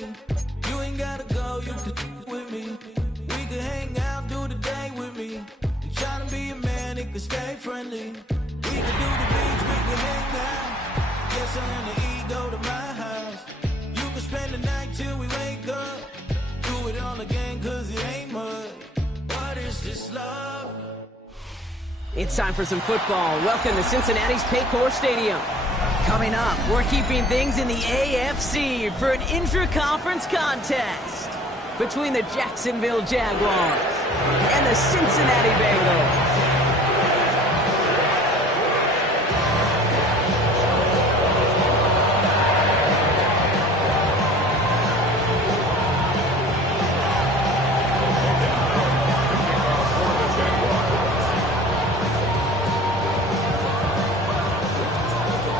me. You ain't gotta go, you can with me. We can hang out, do the day with me. You tryna be a man, it can stay friendly. We can do the beach, we can hang out. Yes, I am the ego to my house. You can spend the night till we wake up. Do it all again, cause it ain't mud. What is this love? It's time for some football. Welcome to Cincinnati's Paycor Stadium. Coming up, we're keeping things in the AFC for an intra-conference contest between the Jacksonville Jaguars and the Cincinnati Bengals.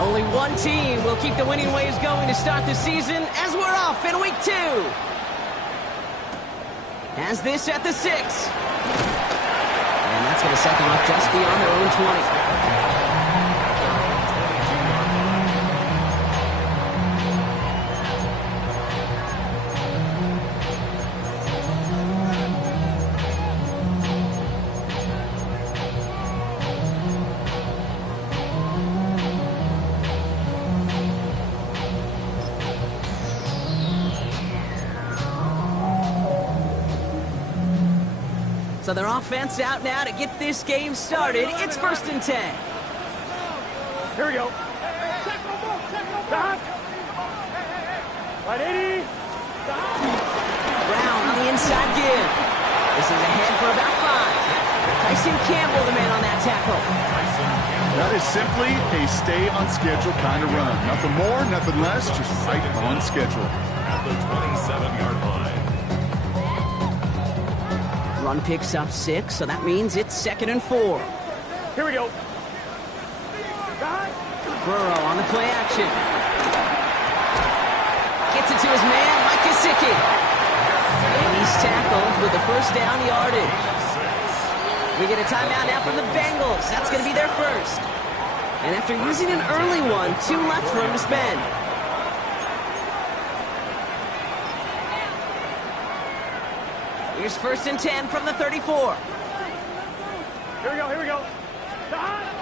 Only one team will keep the winning waves going to start the season as we're off in week 2. Has this at the 6. And that's going to set them up just beyond their own 20. So their offense out now to get this game started. It's 1st and 10. Here we go. Right 80. Brown on the inside give. This is ahead for about 5. Tyson Campbell, the man on that tackle. That is simply a stay-on-schedule kind of run. Nothing more, nothing less, just right on schedule. At the 27-yard line. Run picks up 6, so that means it's 2nd and 4. Here we go. Burrow on the play action. Gets it to his man, Mike Gesicki. And he's tackled with the first down yardage. We get a timeout now from the Bengals. That's going to be their first. And after using an early one, 2 left for him to spend. Here's 1st and 10 from the 34. Here we go.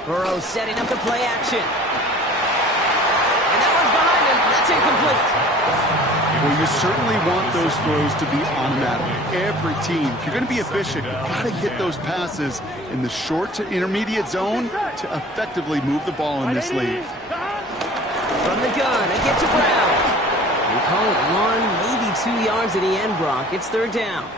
Burrow setting up the play action. And that one's behind him. That's incomplete. Well, you certainly want those throws to be automatic. Every team, if you're going to be efficient, you've got to hit those passes in the short to intermediate zone to effectively move the ball in this league. From the gun, I get to Brown. We call it 1, maybe 2 yards at the end, Brock. It's 3rd down.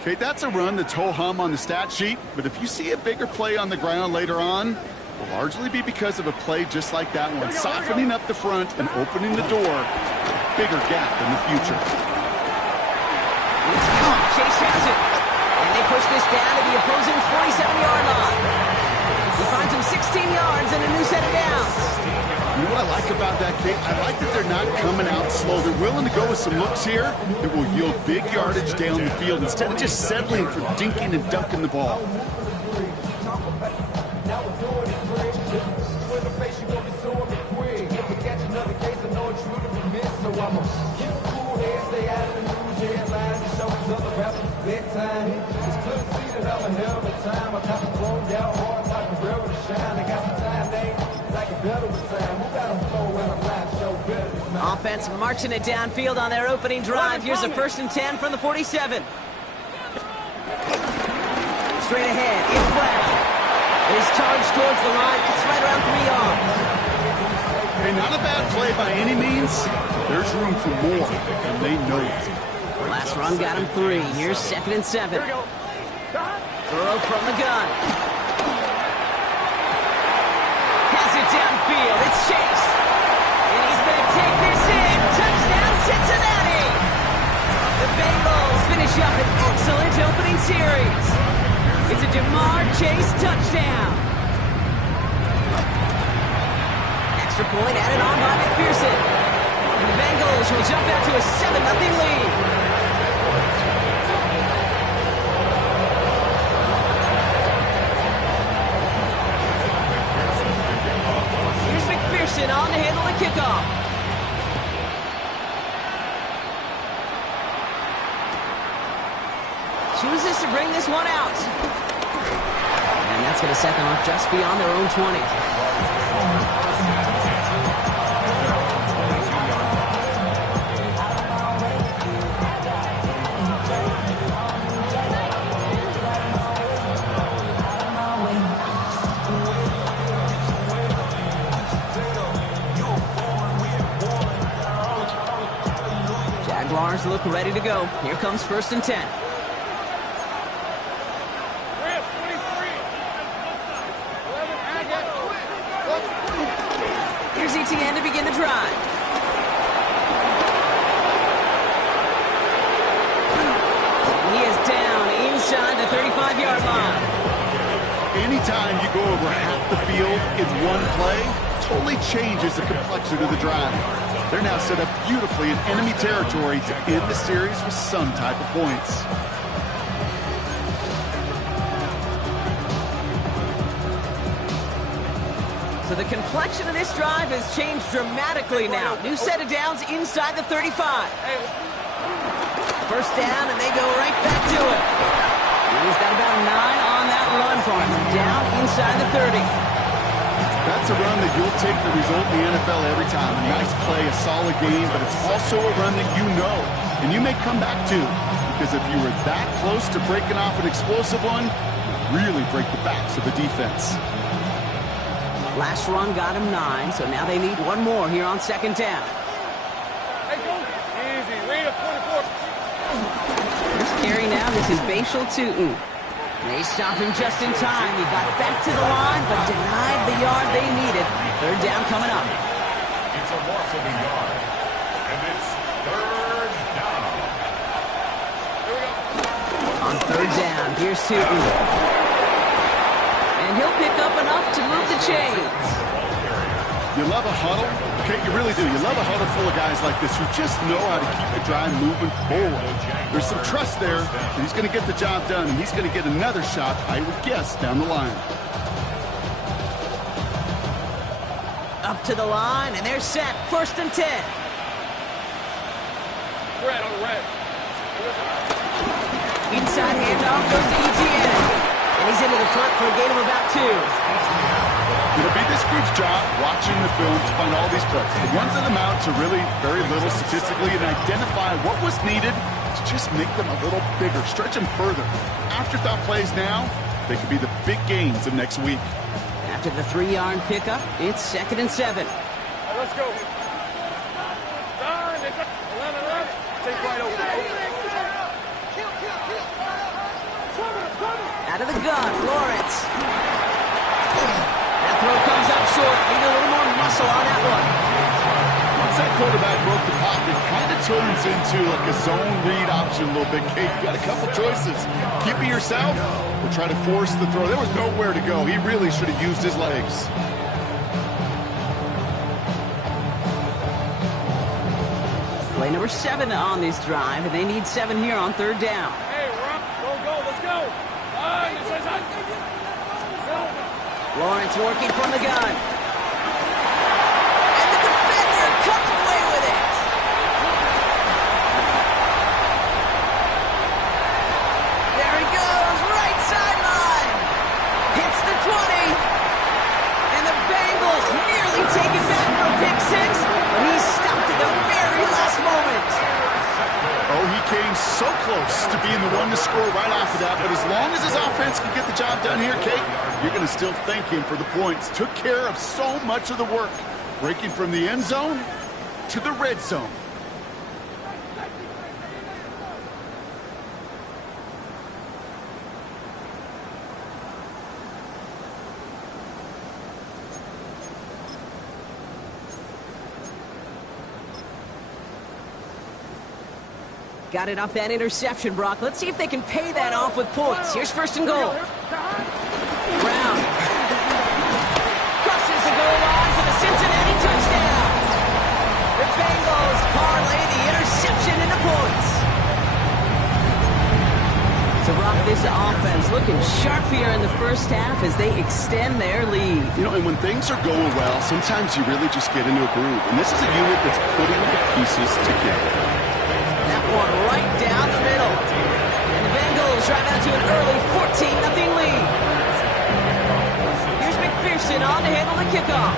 Okay, that's a run that's ho-hum on the stat sheet, but if you see a bigger play on the ground later on, it will largely be because of a play just like that one, softening up the front and opening the door, bigger gap in the future. It's caught. Chase has it. And they push this down to the opposing 47-yard line. He finds him 16 yards and a new set of downs. You know what I like about that, Kate? I like that they're not coming out slow. They're willing to go with some looks here that will yield big yardage down the field instead of just settling for dinking and dunking the ball. Offense marching it downfield on their opening drive. Here's a 1st and 10 from the 47. Straight ahead, it's Brown. His charge towards the line. It's right around 3 yards. Hey, not a bad play by any means. There's room for more, and they know it. Last run got him 3. Here's 2nd and 7. Burrow from the gun. Has it downfield. It's Chase. And he's going to take this in. Touchdown, Cincinnati. The Bengals finish up an excellent opening series. It's a Jamar Chase touchdown. Extra point added on by McPherson. And the Bengals will jump out to a 7-0 lead. Here's McPherson on to handle the kickoff. chooses to bring this one out. And that's going to set them up just beyond their own 20. Jaguars look ready to go. Here comes 1st and 10. Here's ETN to begin the drive. He is down inside the 35-yard line. Anytime you go over half the field in one play, totally changes the complexion of the drive. They're now set up beautifully in enemy territory to end the series with some type of points. So the complexion of this drive has changed dramatically now. New set of downs inside the 35. First down, and they go right back to it. And he's got about 9 on that run for him. Down inside the 30. That's a run that you'll take the result in the NFL every time. A nice play, a solid game, but it's also a run that you know and you may come back to, because if you were that close to breaking off an explosive one, you really break the backs of the defense. Last run got him 9, so now they need one more here on 2nd down. Easy, read a 24. First carry now, this is Bashal Tootin. They stop him just in time. He got back to the line, but denied the yard they needed. 3rd down coming up. It's a loss of a yard. And it's 3rd down. On 3rd down, here's Tootin. And he'll pick up enough to move the chains. You love a huddle? Okay, you really do. You love a huddle full of guys like this who just know how to keep the drive moving forward. There's some trust there that he's going to get the job done, and he's going to get another shot, I would guess, down the line. Up to the line, and they're set. 1st and 10. Red on the red. Inside handoff goes to ETN. And he's into the front for a gain of about 2. It'll be this group's job watching the film to find all these plays. The ones that amount to really very little statistically, and identify what was needed to just make them a little bigger, stretch them further. Afterthought plays now, they could be the big gains of next week. After the 3-yard pickup, it's 2nd and 7. Let's go. Done. 11. Take right over there. Out of the gun, Lawrence. That throw comes up short. Need a little more muscle on that one. Once that quarterback broke the pocket, it kind of turns into like a zone read option a little bit. Kate, you got a couple choices. Keep it yourself or try to force the throw. There was nowhere to go. He really should have used his legs. Play number 7 on this drive, and they need 7 here on 3rd down. Hey, Rock. Go. Let's go. Lawrence working from the gun. And the defender comes away with it. There he goes, right sideline. Hits the 20. And the Bengals nearly take it back for a pick 6, but he stopped at the very last moment. Oh, he came so close to being the one to score right after that, but as long as his offense can get the job done here, Kate, you're going to still thank him for the points. Took care of so much of the work, breaking from the end zone to the red zone. Got it off that interception, Brock. Let's see if they can pay that off with points. Here's 1st and goal. Brown crosses the goal line for the Cincinnati touchdown. The Bengals parlay the interception into points. So, Brock, this offense looking sharp here in the first half as they extend their lead. You know, and when things are going well, sometimes you really just get into a groove. And this is a unit that's putting the pieces together. That one right down the middle. And the Bengals drive out to an early 14-0 lead. Here's McPherson on to handle the kickoff.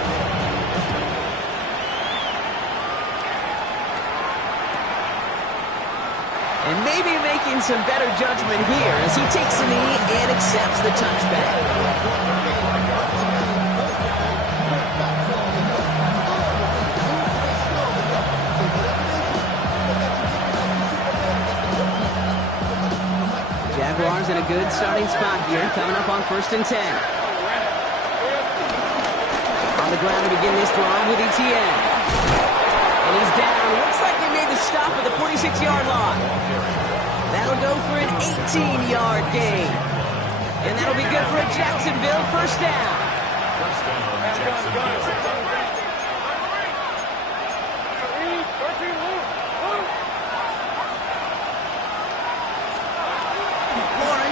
And maybe making some better judgment here as he takes a knee and accepts the touchback. Jaguars in a good starting spot here, coming up on 1st and 10. On the ground to begin this drive with Etienne. And he's down. Looks like they made the stop at the 46-yard line. That'll go for an 18-yard gain. And that'll be good for a Jacksonville first down. First down, Jacksonville.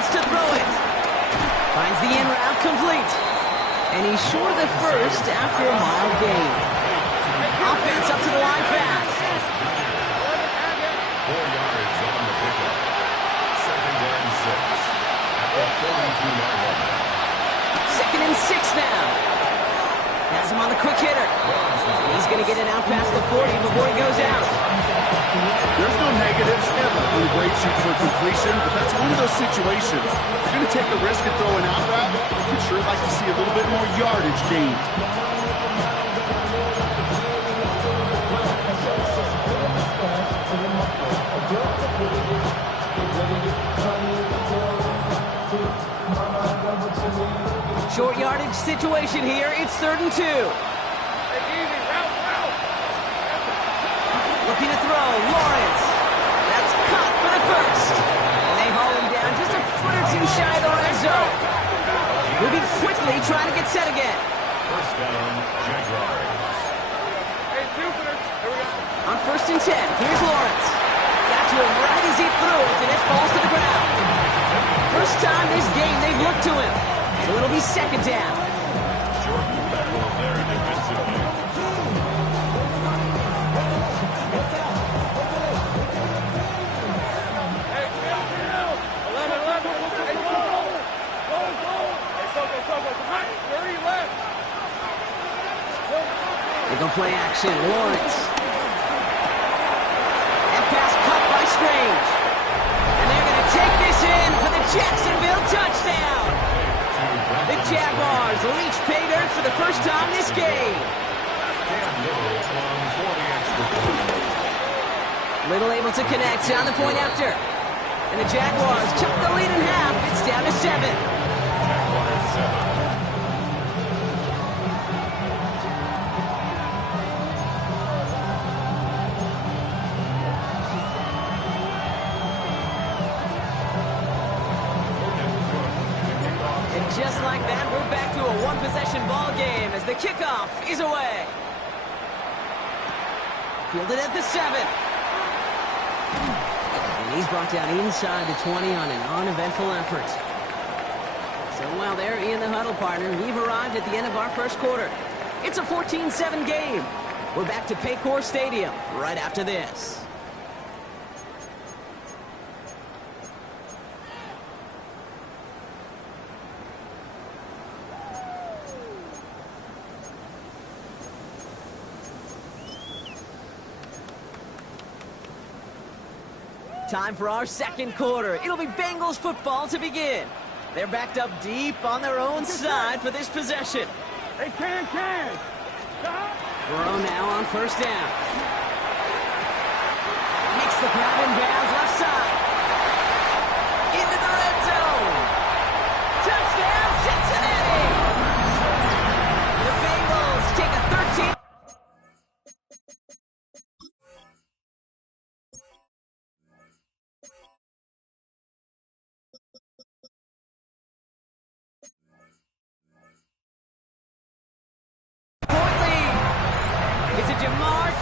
To throw it. Finds the in route complete. And he's short of the first after a mile gain. Offense up to the line fast. 4 yards on the pickup. 2nd and 6. At the 42-yard line. 2nd and 6 now. Has him on the quick hitter. He's going to get it out past the 40 before he goes out. There's no negatives ever on a great shoot for completion, but that's one of those situations. If you're going to take a risk and throw an out route, you'd sure like to see a little bit more yardage gained. Short yardage situation here. It's 3rd and 2. Looking to throw, Lawrence. That's caught for the first. And they haul him down just a foot or two shy of the red zone. Moving quickly, trying to get set again. First down, Jaguars. On 1st and 10, here's Lawrence. Got to him right as he threw it, and it falls to the ground. First time this game they've looked to him. So it'll be 2nd down. Jordan Beckle there defensively. They go play action. Lawrence. That pass caught by Strange. And they're going to take this in for the Jacksonville touchdown. The Jaguars reach pay dirt for the first time this game. Little able to connect on the point after. And the Jaguars chop the lead in half. It's down to 7. Jaguars 7. Just like that, we're back to a one-possession ball game as the kickoff is away. Fielded at the 7. And he's brought down inside the 20 on an uneventful effort. So while they're in the huddle, partner, we've arrived at the end of our first quarter. It's a 14-7 game. We're back to Paycor Stadium right after this. Time for our second quarter. It'll be Bengals football to begin. They're backed up deep on their own side for this possession. Hey, can. Burrow now on 1st down. Makes the grab in bounds left side. Into the red zone. Touchdown, Cincinnati! The Bengals take a 13.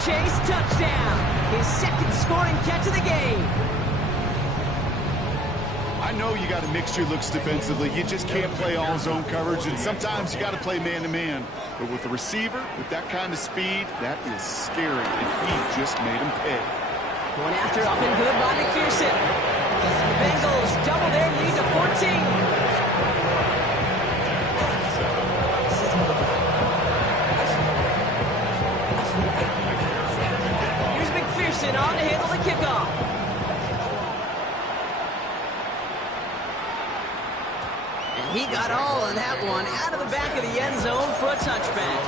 Chase touchdown. His 2nd scoring catch of the game. I know you got a mixture looks defensively. You just can't play all zone coverage, and sometimes you got to play man-to-man. But with a receiver with that kind of speed, that is scary, and he just made him pay. Going after up and good by McPherson. The Bengals double their lead to 14. Here's McPherson on to handle the kickoff. And he got all of that one out of the back of the end zone for a touchback.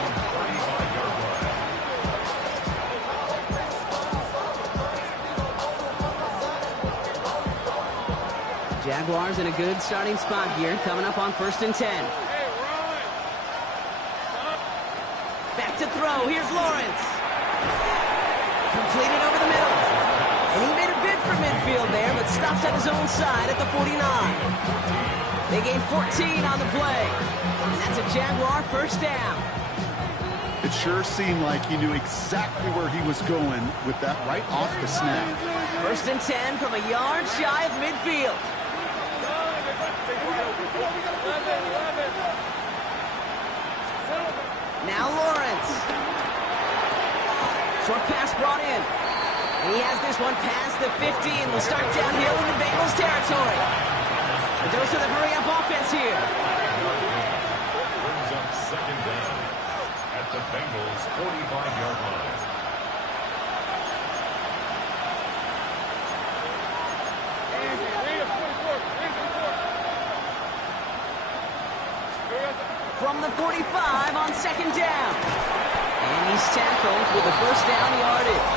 Jaguars in a good starting spot here, coming up on 1st and 10. Back to throw. Here's Lawrence. Completed over the middle. And he made a bid for midfield there, but stopped at his own side at the 49. They gained 14 on the play. And that's a Jaguar first down. It sure seemed like he knew exactly where he was going with that right off the snap. 1st and 10 from a yard shy of midfield. Now Lawrence. Short pass brought in. And he has this one past the 15. Will start downhill in the Bengals territory. A dose of the hurry-up offense here. Brings up 2nd down at the Bengals' 45-yard line. From the 45 on 2nd down. And he's tackled with the first down yardage.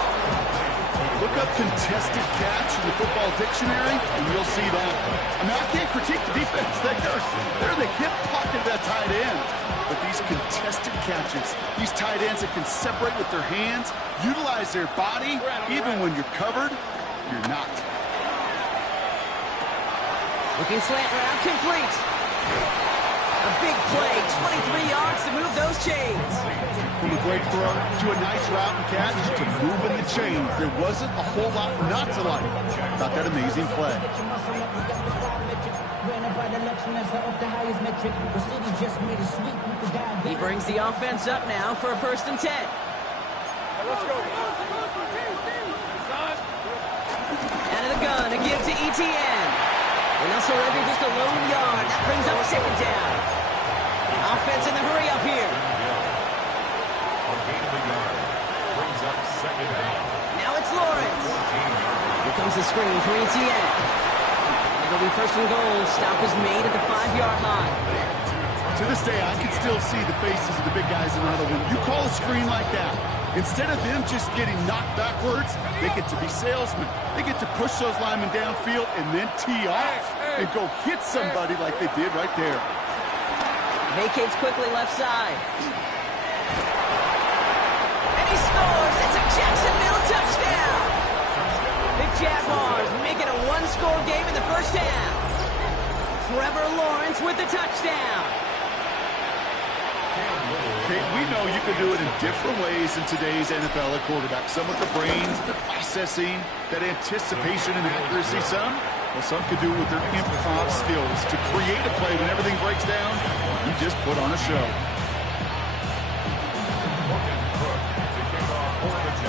Look up contested catch in the football dictionary, and you'll see that. I mean, I can't critique the defense. They're the hip pocket of that tight end. But these contested catches, these tight ends that can separate with their hands, utilize their body, even when you're covered, you're not. Looking slant route complete. A big play, 23 yards to move those chains. From a great throw to a nice route and catch to moving the chains. There wasn't a whole lot not to like about that amazing play. He brings the offense up now for a 1st and 10. Out of the gun to give to ETN. And also leaving just a lone yard. That brings up 2nd down. Offense in the hurry up here. A gain of a yard. Brings up 2nd down. Now it's Lawrence. Here comes the screen for ETN. And it'll be 1st and goal. Stop is made at the 5-yard line. To this day, I can still see the faces of the big guys in another one. You call a screen like that, instead of them just getting knocked backwards, they get to be salesmen. They get to push those linemen downfield and then tee off and go hit somebody like they did right there. Vacates quickly left side. And he scores. It's a Jacksonville touchdown. The Jaguars make it a one-score game in the first half. Trevor Lawrence with the touchdown. Okay, we know you can do it in different ways in today's NFL at quarterback. Some with the brains, the processing, that anticipation and accuracy. Some could do it with their improv skills to create a play when everything breaks down. You just put on a show.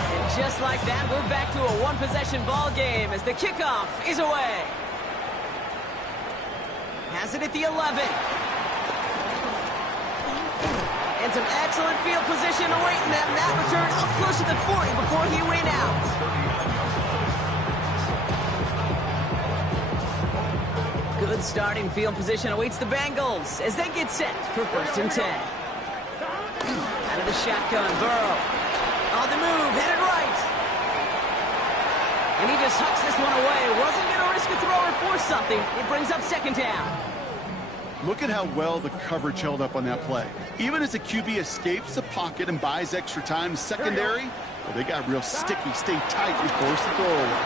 And just like that, we're back to a one-possession ball game as the kickoff is away. Has it at the 11. And some excellent field position awaiting them. That return up close to the 40 before he went out. Good starting field position awaits the Bengals as they get set for 1st and 10. Out of the shotgun, Burrow. On the move, headed right. And he just hucks this one away. Wasn't going to risk a throw or force something. It brings up 2nd down. Look at how well the coverage held up on that play. Even as the QB escapes the pocket and buys extra time in secondary, well, they got real sticky, stay tight, and force the throwaway.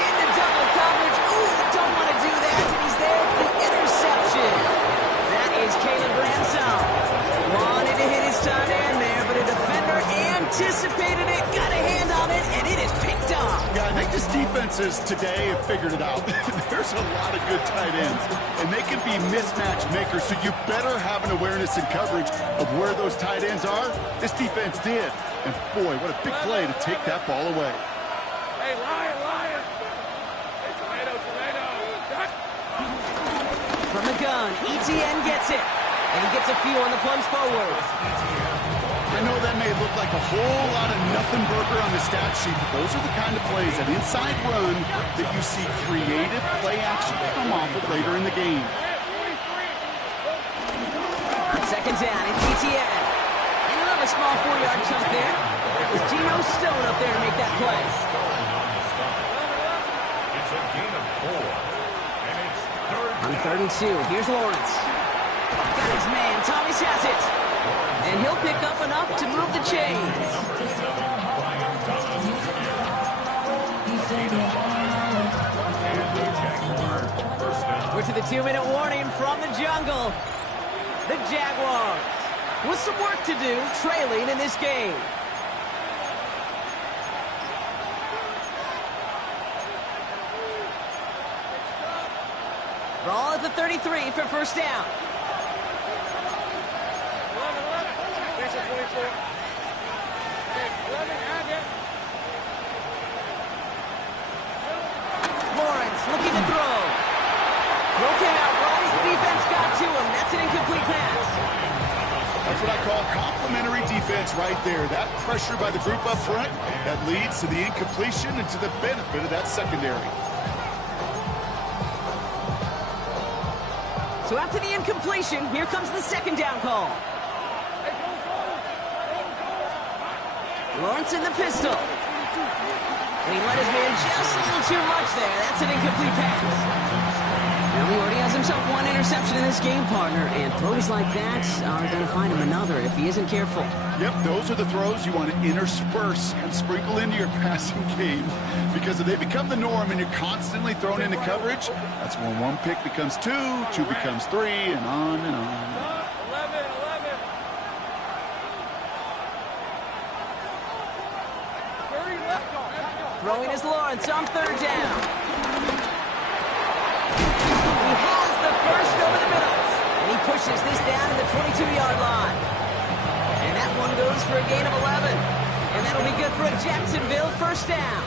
Into double coverage. Ooh, don't want to do that. And he's there for the interception. That is Caleb Ransom. Wanted to hit his tight end there, but a defender anticipated it, got a hand on it, and it is picked up. Yeah, I think this defenses today have figured it out. There's a lot of good tight ends, and they can be mismatch makers, so you better have an awareness and coverage of where those tight ends are. This defense did. And boy, what a big play to take that ball away. Hey, lion. Hey, tomato. Duck. From the gun, ETN gets it. And he gets a few on the plunge forward. I know that may look like a whole lot of nothing burger on the stat sheet, but those are the kind of plays, that inside run, that you see creative play action come off of later in the game. On second down, it's ETN. And another small 4-yard chunk there. It was Geno Stone up there to make that play. It's a gain of 4. And it's On 3rd and 2, here's Lawrence. Got his man, Thomas has it. And he'll pick up enough to move the chains. We're to the 2-minute warning from the jungle. The Jaguars with some work to do, trailing in this game. Ball at the 33 for first down. 24. Lawrence looking to throw. Throw came out right as the defense got to him. That's an incomplete pass. That's what I call complimentary defense right there. That pressure by the group up front, that leads to the incompletion and to the benefit of that secondary. So after the incompletion, here comes the second down call. Lawrence in the pistol. And he let his man just a little too much there. That's an incomplete pass. Now he already has himself one interception in this game, partner, and throws like that are going to find him another if he isn't careful. Yep, those are the throws you want to intersperse and sprinkle into your passing game, because if they become the norm and you're constantly thrown into coverage, that's when one pick becomes two, two becomes three, and on and on. 11. Throwing is Lawrence on third down. He has the first over the middle. And he pushes this down to the 22-yard line. And that one goes for a gain of 11. And that'll be good for a Jacksonville first down.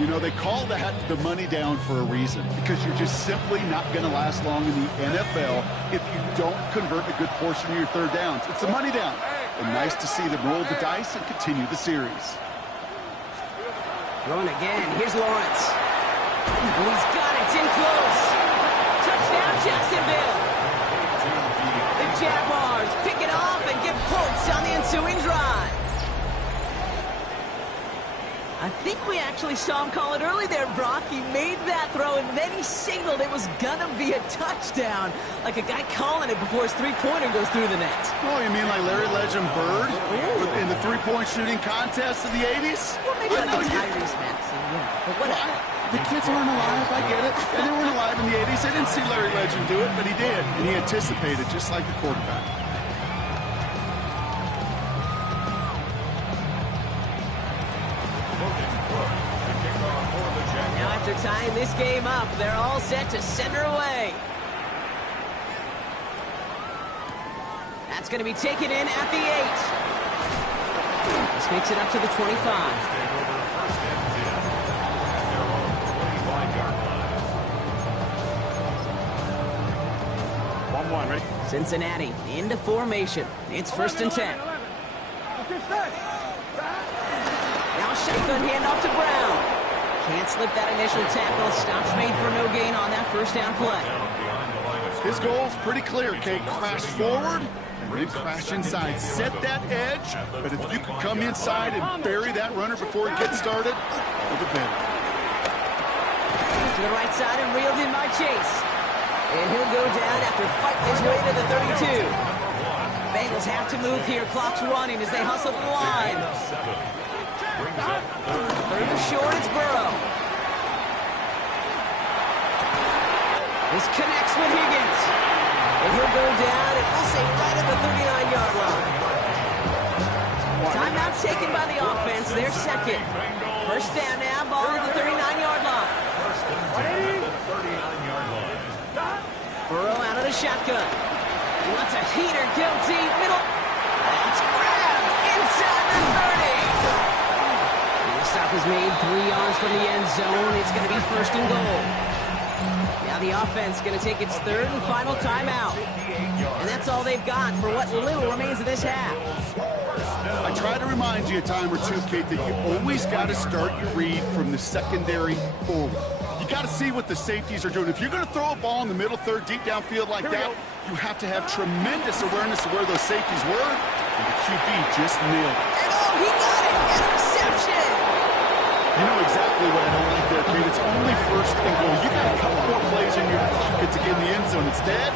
You know, they call that the money down for a reason, because you're just simply not going to last long in the NFL if you don't convert a good portion of your third downs. It's a money down. And nice to see them roll the dice and continue the series. Throwing again. Here's Lawrence. Oh, he's got it. It's in close. Touchdown, Jacksonville. The Jaguars pick it off and get points on the ensuing drive. I think we actually saw him call it early there, Brock. He made that throw, and then he signaled it was going to be a touchdown. Like a guy calling it before his three-pointer goes through the net. Oh, you mean like Larry Legend Bird in the three-point shooting contest of the 80s? Well, maybe not Tyrese Maxey, yeah. But whatever. The kids aren't alive, I get it. And they weren't alive in the 80s. They didn't see Larry Legend do it, but he did. And he anticipated, just like the quarterback. Now after tying this game up, they're all set to center away. That's going to be taken in at the 8. This makes it up to the 25. Ready? Cincinnati into formation. It's 1st and 10. Now a shotgun handoff to Brown. Can't slip that initial tackle. Stops made for no gain on that first down play. His goal's pretty clear, Kate. Crash forward and then crash inside. Set that edge, but if you can come inside and bury that runner before he gets started, all the better. To the right side and reeled in by Chase. And he'll go down after fighting his way to the 32. Bengals have to move here. Clock's running as they hustle to the line. Further short, it's Burrow. This connects with Higgins. And he'll go down, and we'll say right at the 39-yard line. Timeout taken by the offense. Their second. First down now, ball at the 39-yard line. Burrow out of the shotgun. He lets a heater go deep. Middle. It's grabbed inside the 30. And the stop is made 3 yards from the end zone. It's going to be first and goal. Now the offense going to take its third and final timeout. And that's all they've got for what little remains of this half. I try to remind you a time or two, Kate, that you always got to start your read from the secondary forward. You got to see what the safeties are doing. If you're going to throw a ball in the middle third, deep downfield like that, you have to have tremendous awareness of where those safeties were, and the QB just nailed it. And oh, he got it! Interception! You know exactly what I don't like there, Kate. It's only first and goal. You got a couple more plays in your pocket to get in the end zone. Instead,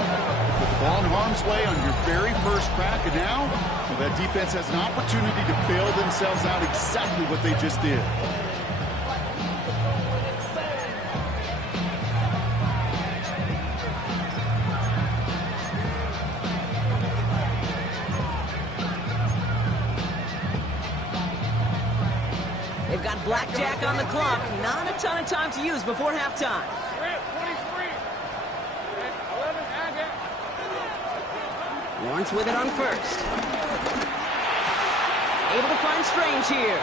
put the ball in harm's way on your very first crack, and now, well, that defense has an opportunity to bail themselves out exactly what they just did. They've got blackjack on the clock. Not a ton of time to use before halftime. 23. 11, Agate. Lawrence with it on first. Able to find Strange here.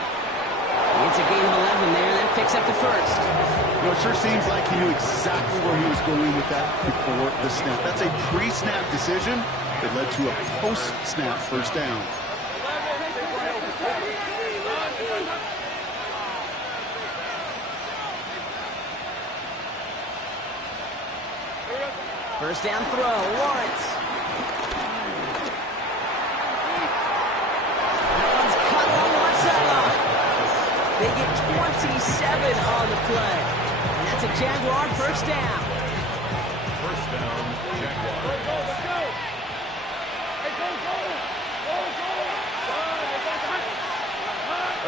It's a gain of 11 there. That picks up the first. Well, it sure seems like he knew exactly where he was going with that before the snap. That's a pre-snap decision that led to a post-snap first down. First down throw, Lawrence. That one's cut on one sideline. They get 27 on the play. And that's a Jaguar first down. First down, Jaguars. Let's go. Hey, go.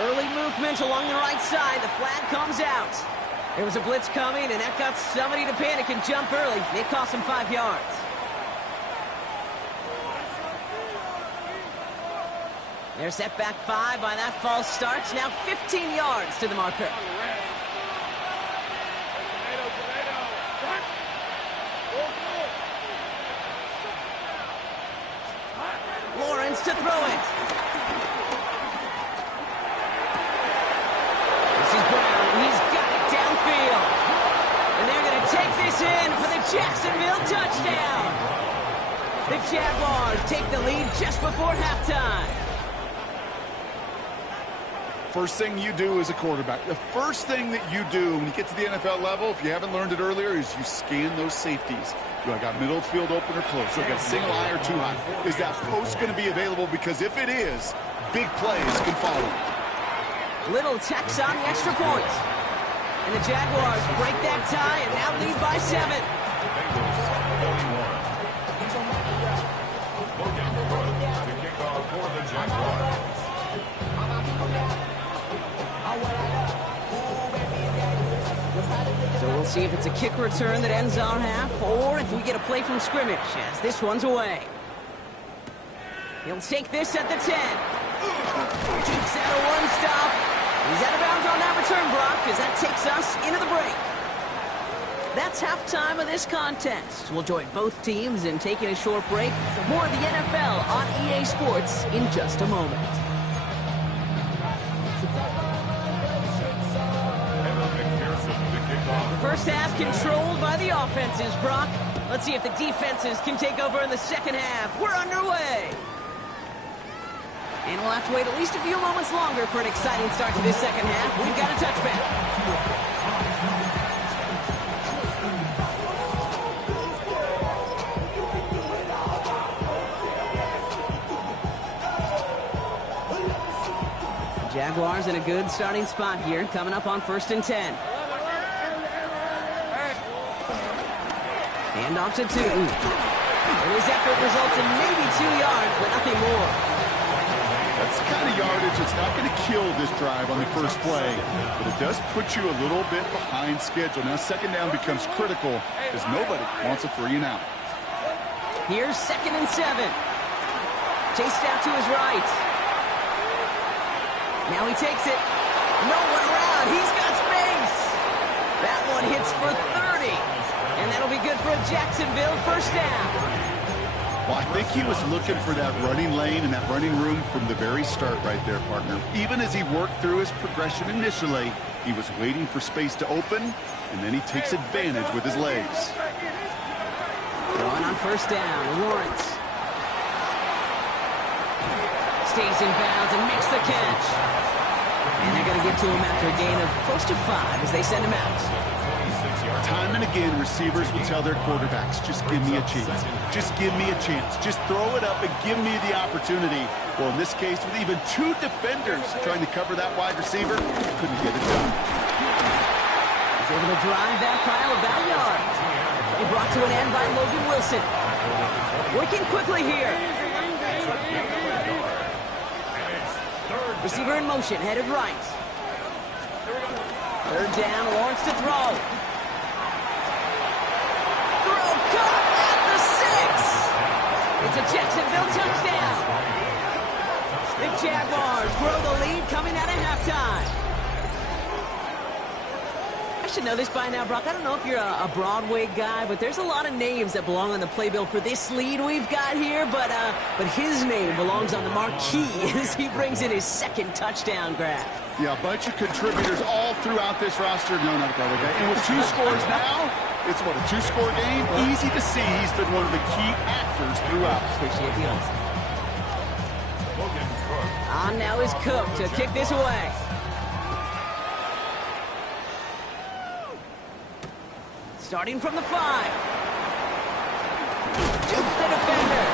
Early movement along the right side. The flag comes out. There was a blitz coming, and that got somebody to panic and jump early. It cost him 5 yards. They're set back 5 by that false start. Now 15 yards to the marker. Lawrence to throw it. This is Brown, and he's got it downfield. And they're going to take this in for the Jacksonville touchdown. The Jaguars take the lead just before halftime. First thing you do as a quarterback, the first thing that you do when you get to the NFL level, if you haven't learned it earlier, is you scan those safeties. Do I got middle field open or close? Do I got single high or too high? Is that post going to be available? Because if it is, big plays can follow. Little tacks on the extra point. And the Jaguars break that tie and now lead by 7. Bengals 41. Logan Brooks to kick off for the Jaguars. So we'll see if it's a kick return that ends our half, or if we get a play from scrimmage as this one's away. He'll take this at the 10. Takes out a one-stop. He's out of bounds on that return, Brock, as that takes us into the break. That's halftime of this contest. We'll join both teams in taking a short break. More of the NFL on EA Sports in just a moment. First half controlled by the offenses, Brock. Let's see if the defenses can take over in the second half. We're underway. And we'll have to wait at least a few moments longer for an exciting start to this second half. We've got a touchback. Jaguars in a good starting spot here, coming up on 1st and 10. Hand off to Tootin. And his effort results in maybe 2 yards, but nothing more. That's the kind of yardage that's not going to kill this drive on the first play, but it does put you a little bit behind schedule. Now second down becomes critical as nobody wants a 3 and out. Here's 2nd and 7. Chased out to his right. Now he takes it. No one around. He's got space. That one hits for 30. And that'll be good for a Jacksonville first down. Well, I think he was looking for that running lane and that running room from the very start right there, partner. Even as he worked through his progression initially, he was waiting for space to open, and then he takes advantage with his legs. Going on first down, Lawrence. Stays in bounds and makes the catch. And they're going to get to him after a gain of close to 5 as they send him out. Time and again, receivers will tell their quarterbacks, just give me a chance. Just give me a chance. Just throw it up and give me the opportunity. Well, in this case, with even 2 defenders trying to cover that wide receiver, couldn't get it done. He's able to drive that pile about a yard. He brought to an end by Logan Wilson. Working quickly here. Receiver in motion, headed right. Third down, Lawrence to throw. Throw caught at the 6. It's a Jacksonville touchdown. The Jaguars grow the lead coming out of halftime. I should know this by now, Brock. I don't know if you're a Broadway guy, but there's a lot of names that belong on the playbill for this lead we've got here, but his name belongs on the marquee as he brings in his 2nd touchdown grab. Yeah, a bunch of contributors all throughout this roster. No, not a Broadway guy. And with 2 scores now, it's what, a 2-score game? Easy to see he's been one of the key actors throughout. Appreciate the honesty. On now is Cook to kick this away. Starting from the 5. Jukes the defender.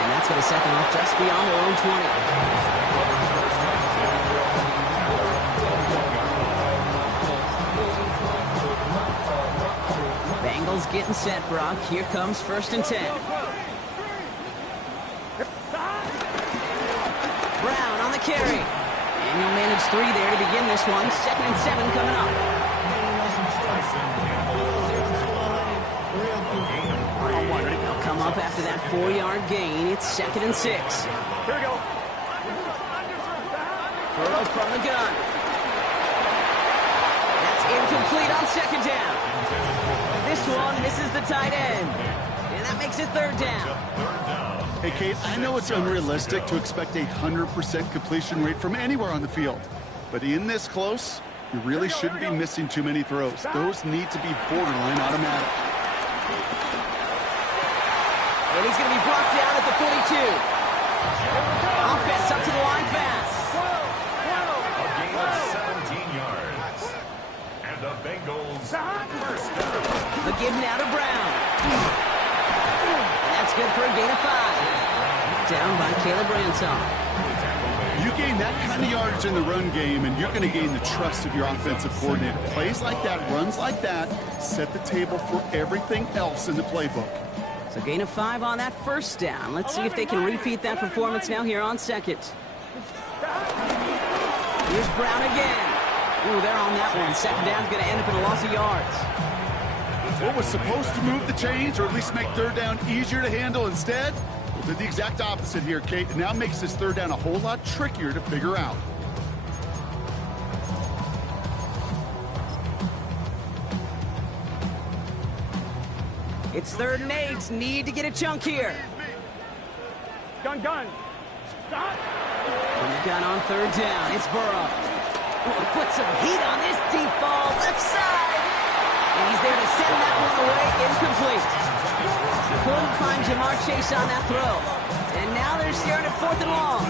And that's going to set them up just beyond their own 20. Bengals getting set, Brock. Here comes 1st and 10. Brown on the carry. And he'll manage 3 there to begin this one. 2nd and 7 coming up. They'll come up after that 4-yard gain. It's 2nd and 6. Here we go. Burrow from the gun. That's incomplete on 2nd down. This one misses the tight end. And that makes it 3rd down. Hey, Kate, I know it's unrealistic to expect a 100% completion rate from anywhere on the field. But in this close, you really shouldn't be missing too many throws. Those need to be borderline automatic. And he's going to be brought down at the 42. Offense up to the line fast. A gain of 17 yards. And the Bengals first down. The give now to Brown. That's good for a gain of 5. Down by Caleb Ransom. You gain that kind of yardage in the run game, and you're going to gain the trust of your offensive coordinator. Plays like that, runs like that, set the table for everything else in the playbook. So gain of 5 on that 1st down. Let's see if they can repeat that performance now here on 2nd. Here's Brown again. Ooh, they're on that one. 2nd down's going to end up in a loss of yards. What was supposed to move the chains, or at least make 3rd down easier to handle instead? Well, did the exact opposite here, Kate. It now makes this 3rd down a whole lot trickier to figure out. It's 3rd and 8. Need to get a chunk here. Gun. Stop. And the gun on 3rd down. It's Burrow. Oh, put some heat on this deep ball. Left side. And he's there to send that one away. Incomplete. Couldn't find Jamar Chase on that throw. And now they're staring at 4th and long.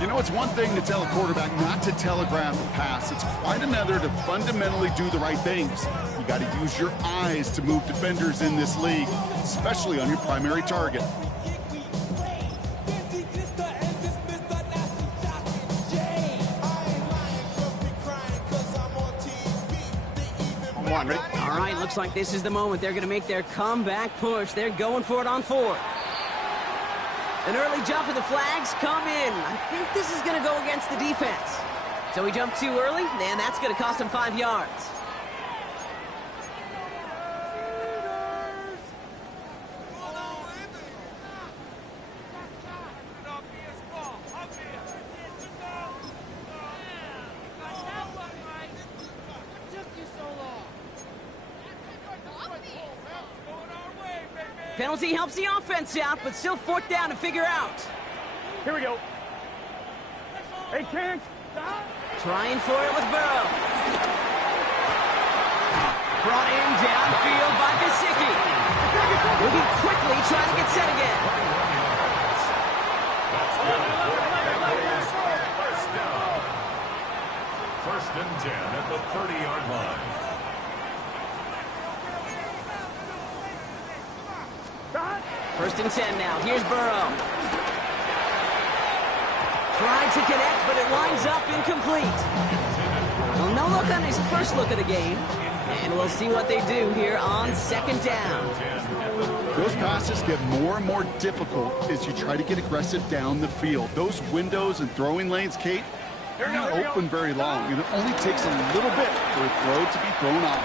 You know, it's one thing to tell a quarterback not to telegraph a pass. It's quite another to fundamentally do the right things. You got to use your eyes to move defenders in this league, especially on your primary target. All right, looks like this is the moment. They're going to make their comeback push. They're going for it on 4th. An early jump of the flags come in. I think this is going to go against the defense. So he jumped too early, and that's going to cost him 5 yards. Penalty helps the offense out, but still fourth down to figure out. Here we go. Hey, chance. Trying for it with Burrow. Brought in downfield by Gesicki. Moving quickly, trying to get set again. First down. First and 10 at the 30-yard line. First and 10 now. Here's Burrow. Tried to connect, but it winds up incomplete. Well, no look on his first look of the game. And we'll see what they do here on second down. Those passes get more and more difficult as you try to get aggressive down the field. Those windows and throwing lanes, Kate, they're not open very long, and it only takes a little bit for a throw to be thrown off.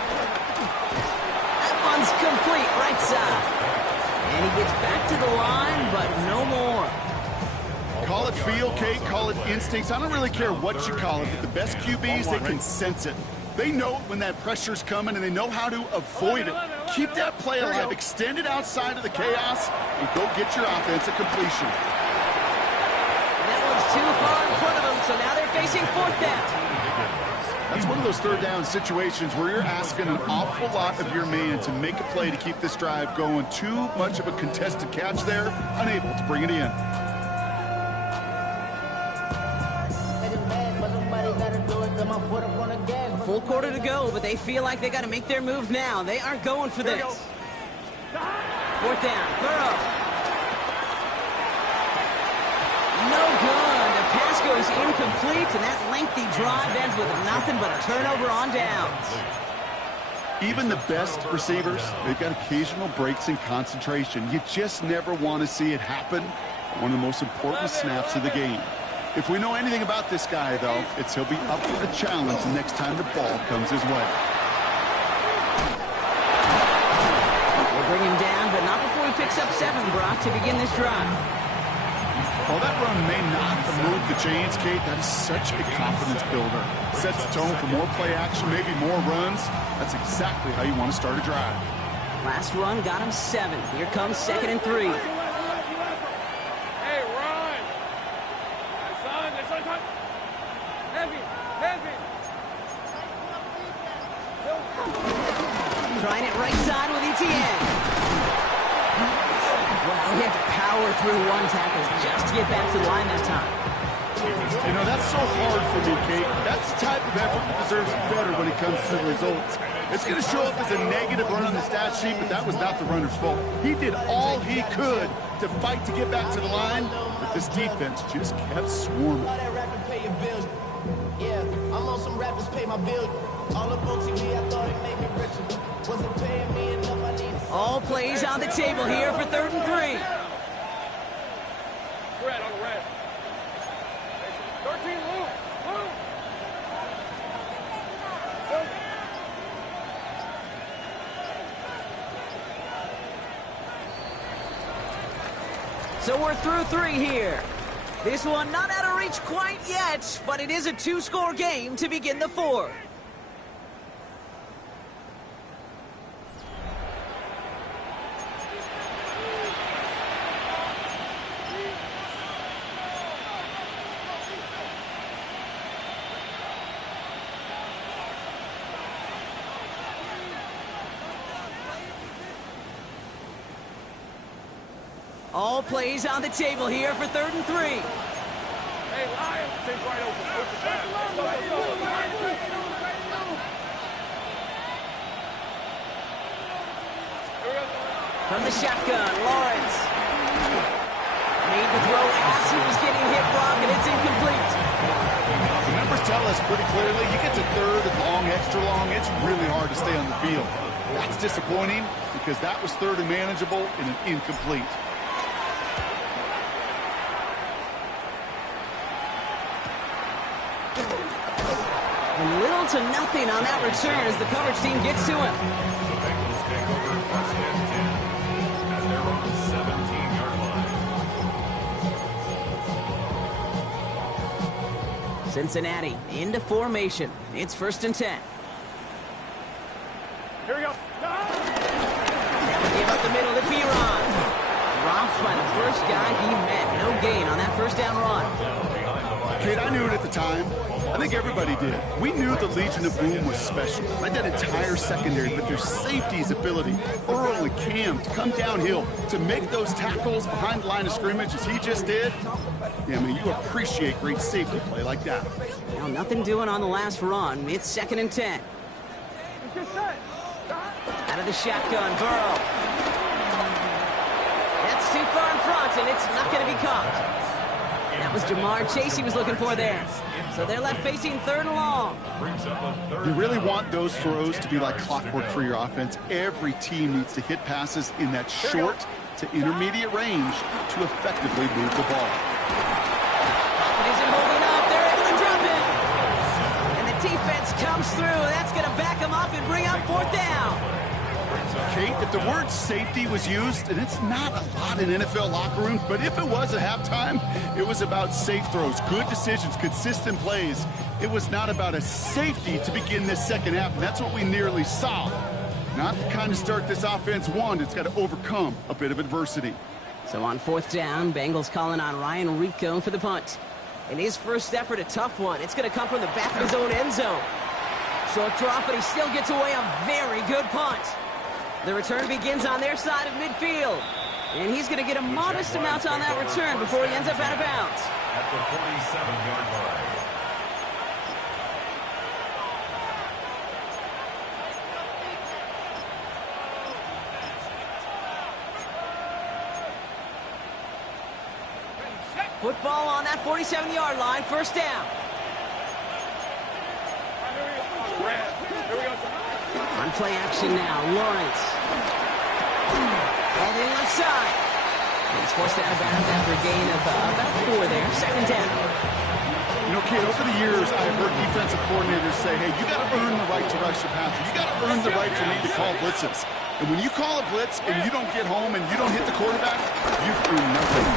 That one's complete, right side. And he gets back to the line, but no more. Call it feel, Kate, call it instincts. I don't really care what you call it, but the best QBs, they can sense it. They know when that pressure's coming, and they know how to avoid it. Keep that play alive, extend it outside of the chaos, and go get your offense a completion. And that one's too far in front of them, so now they're facing fourth down. That's one of those third down situations where you're asking an awful lot of your man to make a play to keep this drive going. Too much of a contested catch there, unable to bring it in. A full quarter to go, but they feel like they got to make their move now. They aren't going for this. Fourth down, Burrow. No good. The pass goes incomplete, and that lengthy drive ends with nothing but a turnover on downs. Even the best receivers, they've got occasional breaks in concentration. You just never want to see it happen. One of the most important snaps of the game. If we know anything about this guy, though, it's he'll be up for the challenge the next time the ball comes his way. We'll bring him down, but not before he picks up 7, Brock, to begin this drive. While that run may not move the chains, Kate, that is such a confidence builder. Sets the tone for more play action, maybe more runs. That's exactly how you want to start a drive. Last run got him 7. Here comes 2nd and 3. Trying it right side with Etienne. Wow, he had to power through one tackle just to get back to the line that time. You know, that's so hard for me, Kate. That's the type of effort that deserves better when it comes to the results. It's going to show up as a negative run on the stat sheet, but that was not the runner's fault. He did all he could to fight to get back to the line, but this defense just kept swarming. Yeah, I'm on some rappers pay my bill. All up on TV, I thought it made me richer. Wasn't paying me enough, I need to... All plays on the table here for 3rd and 3. Red on the red. 13, move. So we're through 3 here. This one not out of reach quite yet, but it is a 2-score game to begin the 4th. All plays on the table here for 3rd and 3. Hey, Lion. Stay right open. From the shotgun, Lawrence. Made the throw as he was getting hit, Brock, and it's incomplete. The numbers tell us pretty clearly, you get to 3rd and long, extra long, it's really hard to stay on the field. That's disappointing because that was 3rd and manageable and an incomplete. And little to nothing on that return as the coverage team gets to him. The Bengals take over 1st and 10 as they're on the 17-yard line. Cincinnati into formation. It's 1st and 10. Here we go. Give up the middle to Piron. Drops by the first guy he met. No gain on that first down run. Kate, I knew it at the time. I think everybody did. We knew the Legion of Boom was special. Right, that entire secondary, but their safety's ability, Earl and Cam, to come downhill, to make those tackles behind the line of scrimmage as he just did. Yeah, I mean, you appreciate great safety play like that. Now, nothing doing on the last run. It's 2nd and 10. Out of the shotgun, Burrow. That's too far in front, and it's not going to be caught. That was Jamar Chase he was looking for there. So they're left facing 3rd and long. You really want those throws to be like clockwork for your offense. Every team needs to hit passes in that short to intermediate range to effectively move the ball. It isn't holding up. They're able to drop it. And the defense comes through. That's going to back them up and bring up 4th down. Kate, if the word safety was used, and it's not a lot in NFL locker rooms, but if it was at halftime, it was about safe throws, good decisions, consistent plays. It was not about a safety to begin this second half, and that's what we nearly saw. Not the kind of start this offense wanted. It's got to overcome a bit of adversity. So on 4th down, Bengals calling on Ryan Rico for the punt. In his first effort, a tough one. It's going to come from the back of his own end zone. Short drop, but he still gets away a very good punt. The return begins on their side of midfield. And he's going to get a modest amount on that return before he ends up out of bounds. At the 47-yard line. Football on that 47-yard line, 1st down. On play action now, Lawrence. All the left side. He's forced out of bounds after a gain of about 4 there, 2nd down. You know, Kate, over the years, I've heard defensive coordinators say, hey, you got to earn the right to rush your passer. You got to earn the right for me to call blitzes. And when you call a blitz and you don't get home and you don't hit the quarterback, you've earned nothing.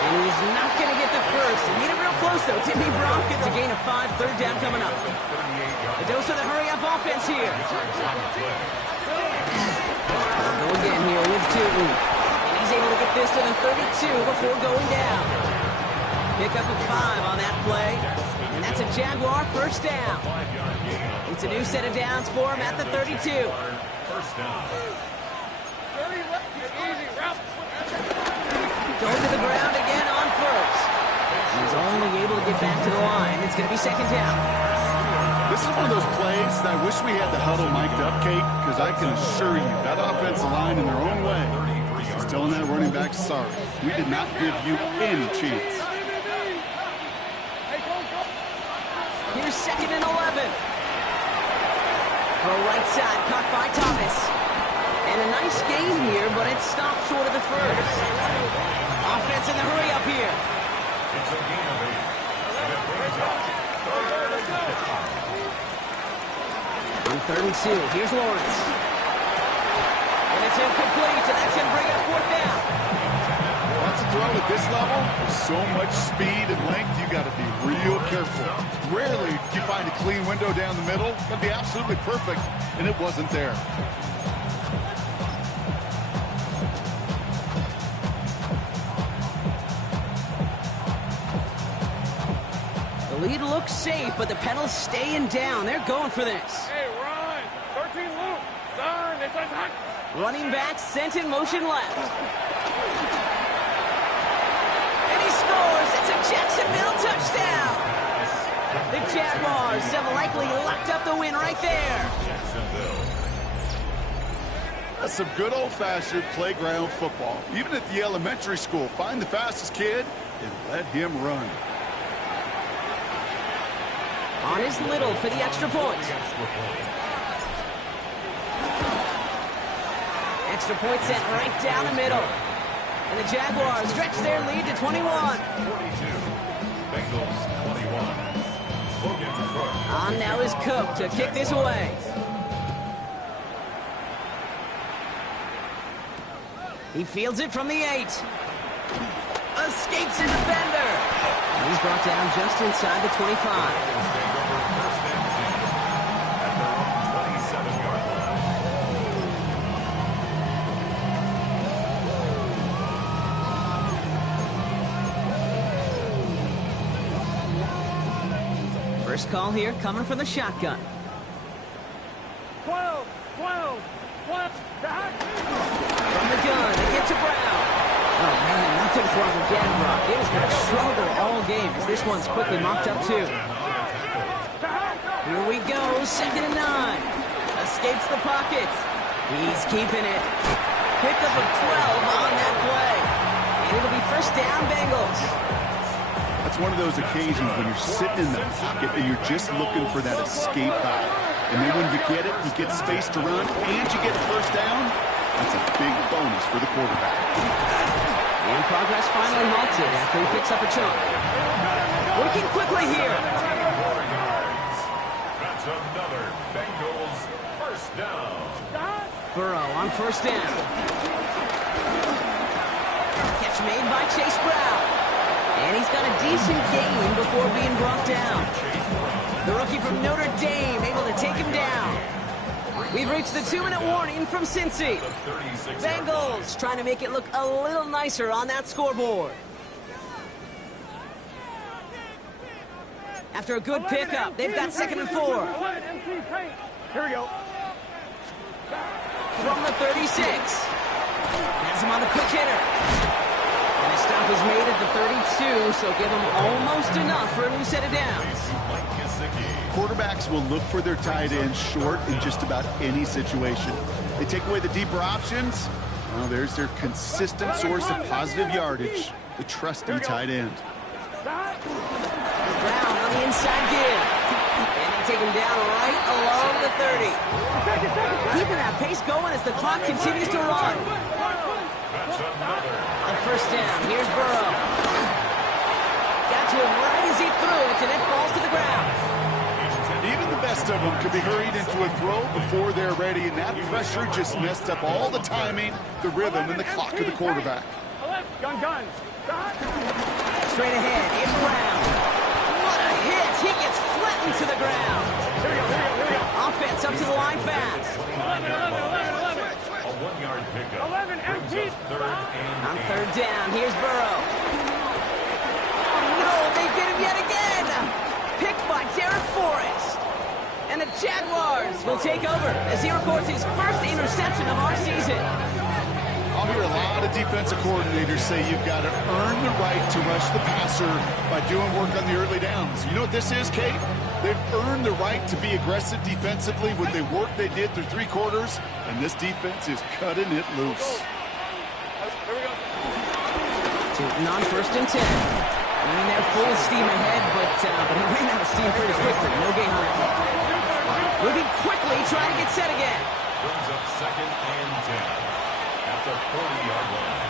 And he's not going to get the first. He made it real close, though. Timmy Brock gets a gain of 5, 3rd down coming up. A dose of the hurry-up offense here. Go again here with Tootin. And he's able to get this to the 32 before going down. Pick up a 5 on that play. And that's a Jaguar 1st down. It's a new set of downs for him at the 32. First down. Going to the ground again on 1st. He's only able to get back to the line. It's going to be 2nd down. This is one of those plays that I wish we had the huddle mic'd up, Kate, because I can assure you that offensive line in their own way is telling that running back, sorry, we did not give you any chance. Here's 2nd and 11. Her right side caught by Thomas. And a nice gain here, but it stopped short of the first. Offense in the hurry up here. It's a gain of 8. And it brings up 3rd and 5. On 3rd and 2, here's Lawrence. And it's incomplete, and that's going to bring it up 4th down. That's a throw at this level. With so much speed and length, you got to be real careful. Rarely do you find a clean window down the middle. It's going to be absolutely perfect, and it wasn't there. The lead looks safe, but the pedal's staying down. They're going for this. Hey, run! 13 loop! Turn! It's attack! Running back sent in motion left. And he scores! It's a Jacksonville touchdown! The Jaguars have likely locked up the win right there. That's some good old-fashioned playground football. Even at the elementary school, find the fastest kid and let him run. On is Little for the extra point. Extra point sent right down the middle. And the Jaguars stretch their lead to 21. 42. Bengals 21. On now is Cook to kick this away. He fields it from the 8. Escapes a defender. And he's brought down just inside the 25. call here coming from the shotgun. 12, 12, 12. From the gun, they get to Brown. Oh, man, nothing for him again, Brock. It has been a struggle all game as this one's quickly mocked up, too. Here we go, 2nd and 9. Escapes the pocket. He's keeping it. Pickup of 12 on that play. And it'll be 1st down, Bengals. That's one of those occasions when you're sitting in the pocket and you're just looking for that escape valve. And then when you get it, you get space to run, and you get 1st down. That's a big bonus for the quarterback. And progress finally halted after he picks up a chunk. Working quickly here. That's another Bengals 1st down. Burrow on 1st down. Catch made by Chase Brown. And he's got a decent gain before being brought down. The rookie from Notre Dame able to take him down. We've reached the 2-minute warning from Cincy. Bengals trying to make it look a little nicer on that scoreboard. After a good pickup, they've got 2nd and 4. Here we go. From the 36. Has him on the quick hitter. And a stop is made at the 32, so give him almost enough for a new set of downs. Quarterbacks will look for their tight ends short in just about any situation. They take away the deeper options. Well, there's their consistent source of positive yardage, the trusty tight end. Brown on the inside give. And they take him down right along the 30. Keeping that pace going as the clock continues to run. On 1st down, here's Burrow. Got to him right as he threw it, and it falls to the ground. Even the best of them could be hurried into a throw before they're ready, and that pressure just messed up all the timing, the rhythm, and the clock of the quarterback. Gun. Straight ahead, it's Brown. What a hit! He gets flattened to the ground. Here we go. Offense up to the line fast. 11. A 1-yard pickup. 11 empty. On 3rd down, here's Burrow. No, they get him yet again. Picked by Derek Forrest. And the Jaguars will take over as he records his 1st interception of our season. I'll hear a lot of defensive coordinators say you've got to earn the right to rush the passer by doing work on the early downs. You know what this is, Kate? They've earned the right to be aggressive defensively with the work they did through 3 quarters, and this defense is cutting it loose. Here we go. Tootin on 1st and 10. Running there full steam ahead, but he ran out of steam pretty quickly. No gain on it. Moving quickly, trying to get set again. Brings up 2nd and 10 at the 40-yard line.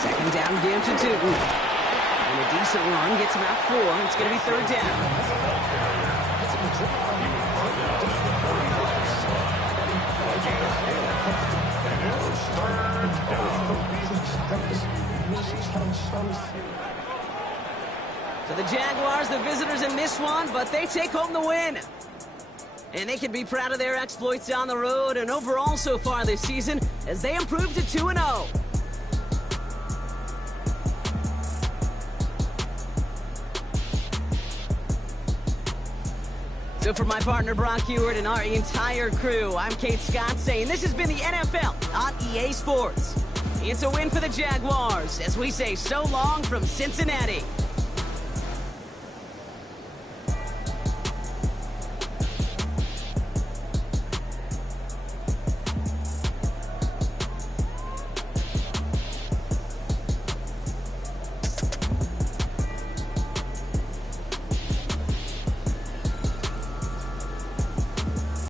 Second down game to Tootin. And a decent run gets him out 4. It's going to be 3rd down. So the Jaguars, the visitors in this one, but they take home the win. And they can be proud of their exploits down the road and overall so far this season as they improve to 2-0. So for my partner Brock Hewitt and our entire crew, I'm Kate Scott saying this has been the NFL on EA Sports. It's a win for the Jaguars as we say so long from Cincinnati.